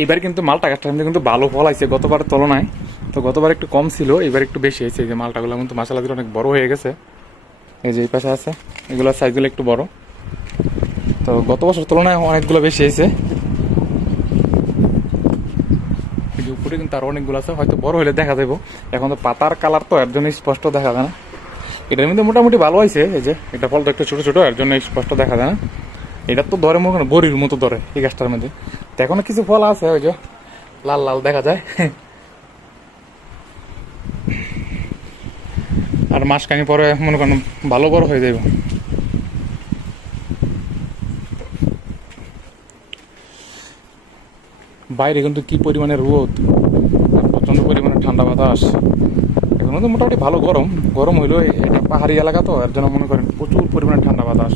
এবার কিন্তু মালটা গাছটার মধ্যে কিন্তু ভালো ফল আছে গতবারের তুলনায়। তো গতবার একটু কম ছিল, এবার একটু বেশি হয়েছে। এই যে মালটাগুলো কিন্তু মাসালা দিয়ে অনেক বড় হয়ে গেছে। এই যে এই পাশে আছে, এগুলোর সাইজগুলো একটু বড়। তো গত বছর তুলনায় অনেকগুলো বেশি হয়েছে। এই যে উপরে কিন্তু আরো অনেকগুলো আছে, হয়তো বড় হলে দেখা যাবো। এখন তো পাতার কালার তো এর জন্য স্পষ্ট দেখা যায় না। এটার মধ্যে মোটামুটি ভালো হয়েছে। এই যে এটা ফলটা একটু ছোট ছোট, এর জন্য স্পষ্ট দেখা যায় না। এটা তো ধরে মনে করেন বড়ির মতো ধরে এই গাছটার মধ্যে। তো এখনো কিছু ফল আছে, ওই যে লাল লাল দেখা যায়। আর মাসখানি পরে মনে করেন ভালো বড় হয়ে যাবে। বাইরে কিন্তু কি পরিমাণে রোদ আর প্রচন্ড পরিমাণে ঠান্ডা বাতাস। এখন তো মোটামুটি ভালো গরম, গরম হইলেও এটা পাহাড়ি এলাকা তো এর জন্য মনে করেন প্রচুর পরিমাণে ঠান্ডা বাতাস।